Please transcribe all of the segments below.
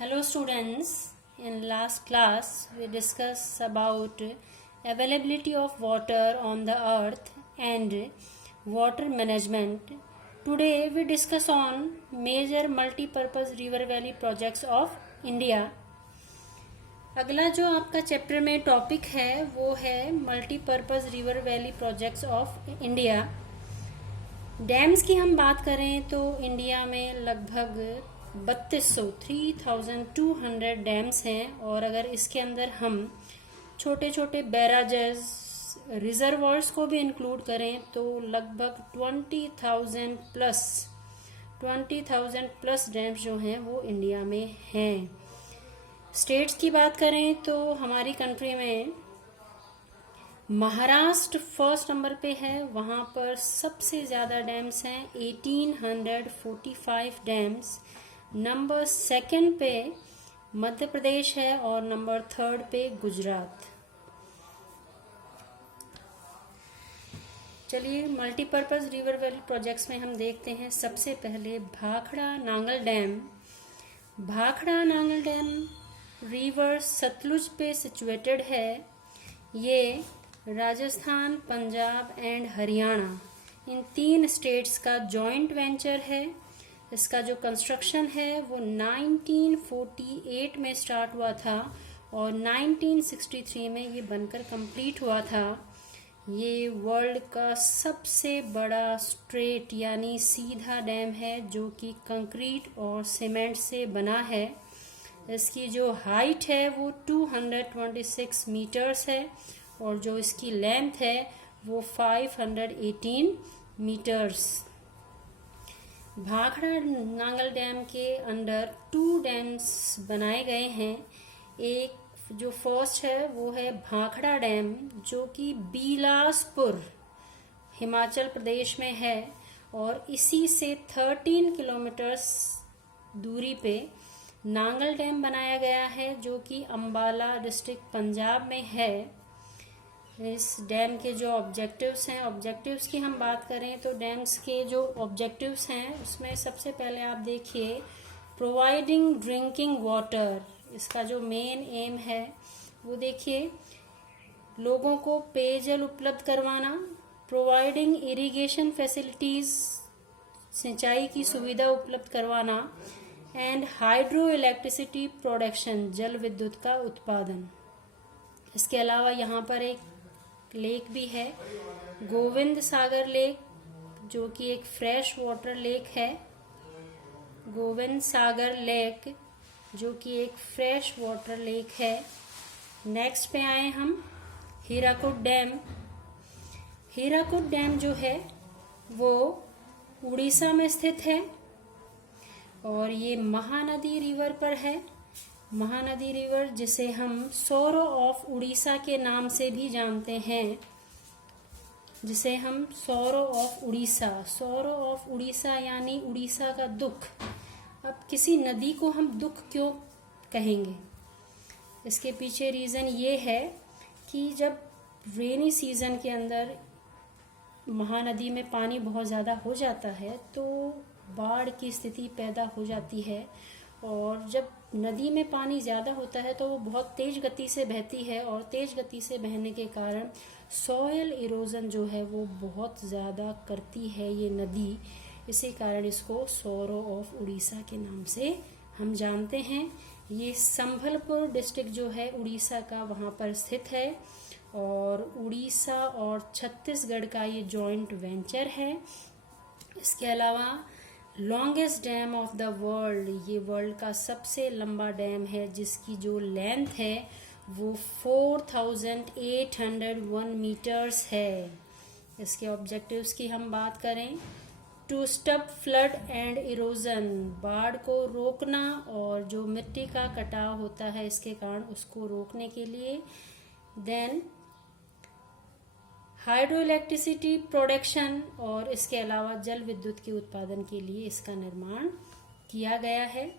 Hello students, in last class we discussed about availability of water on the earth and water management. Today we discuss on major multi-purpose river valley projects of India. अगला जो आपका chapter में topic है वो है multipurpose river valley projects of India. Dams की हम बात करें तो इंडिया में लगभग 3,200 डैम्स हैं और अगर इसके अंदर हम छोटे छोटे बैराजेस रिजर्वॉर्स को भी इंक्लूड करें तो लगभग 20,000 प्लस डैम्स जो हैं वो इंडिया में हैं. स्टेट्स की बात करें तो हमारी कंट्री में महाराष्ट्र फर्स्ट नंबर पे है. वहाँ पर सबसे ज़्यादा डैम्स हैं 1845 डैम्स. नंबर सेकंड पे मध्य प्रदेश है और नंबर थर्ड पे गुजरात. चलिए मल्टीपर्पज़ रिवर वैली प्रोजेक्ट्स में हम देखते हैं. सबसे पहले Bhakra Nangal dam. Bhakra Nangal dam river Sutlej पे सिचुएटेड है. ये राजस्थान, पंजाब एंड हरियाणा इन 3 स्टेट्स का जॉइंट वेंचर है. इसका जो कंस्ट्रक्शन है वो 1948 में स्टार्ट हुआ था और 1963 में ये बनकर कंप्लीट हुआ था. ये वर्ल्ड का सबसे बड़ा स्ट्रेट यानी सीधा डैम है जो कि कंक्रीट और सीमेंट से बना है. इसकी जो हाइट है वो 226 मीटर्स है और जो इसकी लेंथ है वो 518 मीटर्स. भाखड़ा नांगल डैम के अंडर 2 डैम्स बनाए गए हैं. एक जो फर्स्ट है वो है भाखड़ा डैम जो कि बिलासपुर हिमाचल प्रदेश में है और इसी से 13 किलोमीटर्स दूरी पे नांगल डैम बनाया गया है जो कि अंबाला डिस्ट्रिक्ट पंजाब में है. इस डैम के जो ऑब्जेक्टिव्स की हम बात करें तो डैम्स के जो ऑब्जेक्टिव्स हैं उसमें सबसे पहले आप देखिए प्रोवाइडिंग ड्रिंकिंग वाटर. इसका जो मेन एम है वो देखिए लोगों को पेयजल उपलब्ध करवाना. प्रोवाइडिंग इरिगेशन फैसिलिटीज सिंचाई की सुविधा उपलब्ध करवाना एंड हाइड्रो इलेक्ट्रिसिटी प्रोडक्शन जल विद्युत का उत्पादन. इसके अलावा यहाँ पर एक लेक भी है गोविंद सागर लेक जो कि एक फ्रेश वाटर लेक है. गोविंद सागर लेक जो कि एक फ्रेश वाटर लेक है. नेक्स्ट पे आए हम हीराकुद डैम. हीराकुद डैम जो है वो उड़ीसा में स्थित है और ये महानदी रिवर पर है. महानदी रिवर जिसे हम सौरो ऑफ उड़ीसा के नाम से भी जानते हैं. सौरो ऑफ उड़ीसा यानी उड़ीसा का दुख. अब किसी नदी को हम दुख क्यों कहेंगे? इसके पीछे रीज़न ये है कि जब रेनी सीज़न के अंदर महानदी में पानी बहुत ज़्यादा हो जाता है तो बाढ़ की स्थिति पैदा हो जाती है और जब नदी में पानी ज़्यादा होता है तो वो बहुत तेज़ गति से बहती है और तेज़ गति से बहने के कारण सॉयल इरोजन जो है वो बहुत ज़्यादा करती है ये नदी. इसी कारण इसको सौरो ऑफ उड़ीसा के नाम से हम जानते हैं. ये संबलपुर डिस्ट्रिक्ट जो है उड़ीसा का वहाँ पर स्थित है और उड़ीसा और छत्तीसगढ़ का ये जॉइंट वेंचर है. इसके अलावा longest dam of the world, ये वर्ल्ड का सबसे लंबा डैम है जिसकी जो लेंथ है वो 4,801 मीटर्स है. इसके ऑब्जेक्टिव्स की हम बात करें to stop flood and erosion, बाढ़ को रोकना और जो मिट्टी का कटाव होता है इसके कारण उसको रोकने के लिए. देन हाइड्रो इलेक्ट्रिसिटी प्रोडक्शन और इसके अलावा जल विद्युत के उत्पादन के लिए इसका निर्माण किया गया है.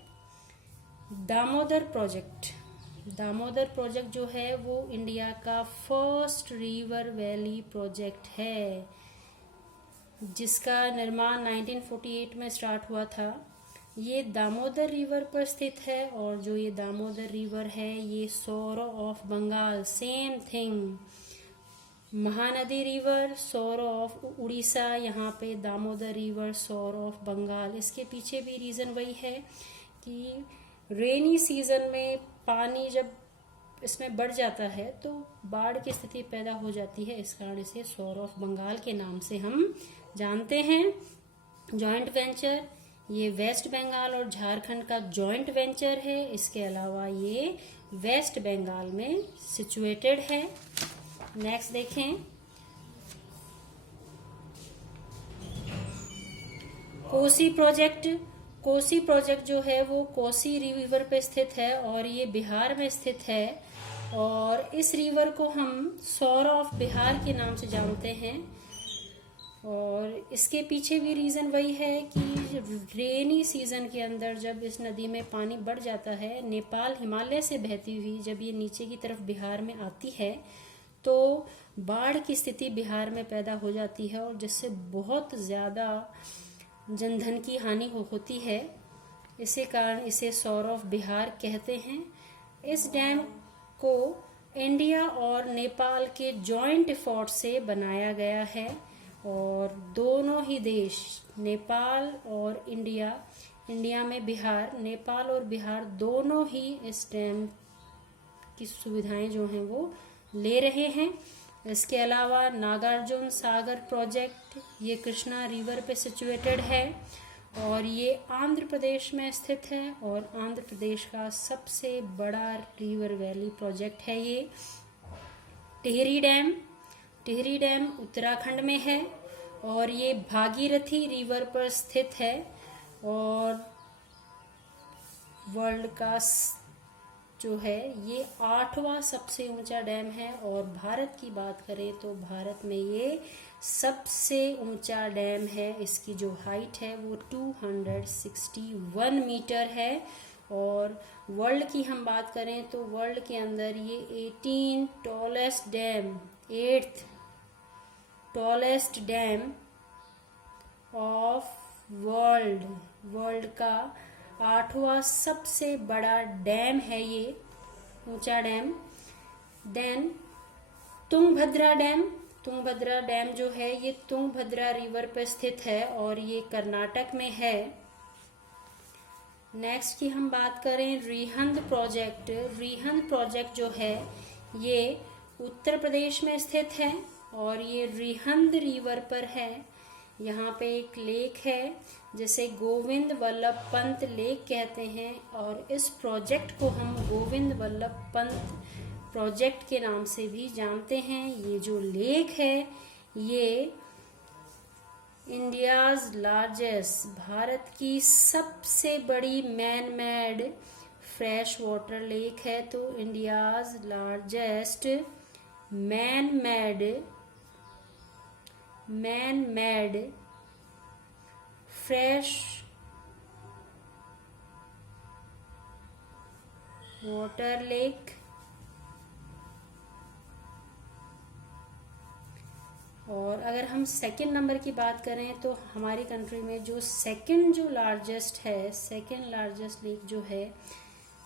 दामोदर प्रोजेक्ट जो है वो इंडिया का फर्स्ट रिवर वैली प्रोजेक्ट है जिसका निर्माण 1948 में स्टार्ट हुआ था ये दामोदर रिवर पर स्थित है और जो ये दामोदर रिवर है ये sorrow of Bengal, same thing. Mahanadi river sorrow of Orissa, यहाँ पे Damodar river sorrow of Bengal. इसके पीछे भी रीज़न वही है कि रेनी सीजन में पानी जब इसमें बढ़ जाता है तो बाढ़ की स्थिति पैदा हो जाती है, इस कारण इसे सौरो ऑफ बंगाल के नाम से हम जानते हैं। जॉइंट वेंचर, ये वेस्ट बंगाल और झारखंड का जॉइंट वेंचर है। इसके अलावा ये वेस्ट बंगाल में सिचुएटेड है। नेक्स्ट देखें, कोसी प्रोजेक्ट। कोसी प्रोजेक्ट जो है वो कोसी रिवर पे स्थित है और ये बिहार में स्थित है और इस रिवर को हम सौर ऑफ बिहार के नाम से जानते हैं। और इसके पीछे भी रीज़न वही है कि रेनी सीजन के अंदर जब इस नदी में पानी बढ़ जाता है, नेपाल हिमालय से बहती हुई जब ये नीचे की तरफ बिहार में आती है तो बाढ़ की स्थिति बिहार में पैदा हो जाती है और जिससे बहुत ज़्यादा जनधन की हानि होती है। इसी कारण इसे सौर ऑफ बिहार कहते हैं। इस डैम को इंडिया और नेपाल के जॉइंट एफर्ट से बनाया गया है और दोनों ही देश, नेपाल और इंडिया में बिहार, नेपाल और बिहार दोनों ही इस डैम की सुविधाएं जो हैं वो ले रहे हैं। इसके अलावा नागार्जुन सागर प्रोजेक्ट, ये कृष्णा रिवर पे सिचुएटेड है और ये आंध्र प्रदेश में स्थित है और आंध्र प्रदेश का सबसे बड़ा रिवर वैली प्रोजेक्ट है ये। टिहरी डैम उत्तराखंड में है और ये भागीरथी रिवर पर स्थित है और वर्ल्ड का जो है ये 8वां सबसे ऊंचा डैम है। और भारत की बात करें तो भारत में ये सबसे ऊंचा डैम है। इसकी जो हाइट है वो 261 मीटर है और वर्ल्ड की हम बात करें तो वर्ल्ड के अंदर ये 8th tallest dam of world का 8वां सबसे बड़ा डैम है ये, ऊंचा डैम। देन तुंगभद्रा डैम जो है ये तुंगभद्रा रिवर पर स्थित है और ये कर्नाटक में है। नेक्स्ट की हम बात करें रिहंद प्रोजेक्ट जो है ये उत्तर प्रदेश में स्थित है और ये रिहंद रिवर पर है। यहाँ पे एक लेक है जिसे गोविंद वल्लभ पंत लेक कहते हैं और इस प्रोजेक्ट को हम गोविंद वल्लभ पंत प्रोजेक्ट के नाम से भी जानते हैं। ये जो लेक है ये इंडियाज लार्जेस्ट, भारत की सबसे बड़ी man made fresh water lake है। तो India's largest man made fresh water lake. और अगर हम सेकंड नंबर की बात करें तो हमारी कंट्री में जो सेकंड लार्जेस्ट लेक जो है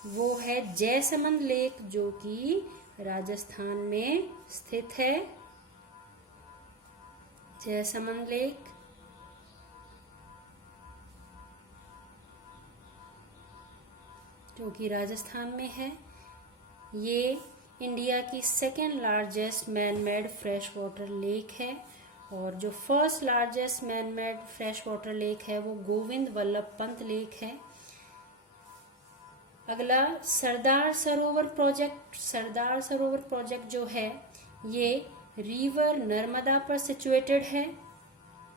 वो है जयसमंद लेक, जो कि राजस्थान में स्थित है। जयसमंद लेक जो कि राजस्थान में है, ये इंडिया की second largest man made fresh water lake है। और जो first largest man made fresh water lake है वो गोविंद वल्लभ पंत लेक है। अगला सरदार सरोवर प्रोजेक्ट जो है ये रिवर नर्मदा पर सिचुएटेड है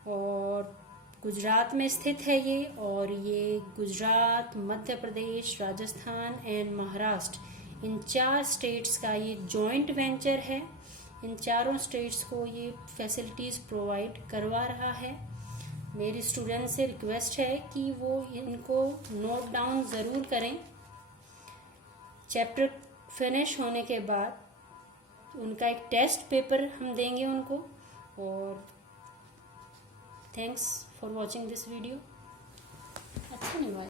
और गुजरात में स्थित है ये। और ये गुजरात, मध्य प्रदेश, राजस्थान एंड महाराष्ट्र, इन 4 स्टेट्स का ये जॉइंट वेंचर है। इन चारों स्टेट्स को ये फैसिलिटीज़ प्रोवाइड करवा रहा है। मेरी स्टूडेंट से रिक्वेस्ट है कि वो इनको नोट डाउन ज़रूर करें। चैप्टर फिनिश होने के बाद उनका एक टेस्ट पेपर हम देंगे उनको। और thanks for watching this video. अच्छा नहीं हुआ।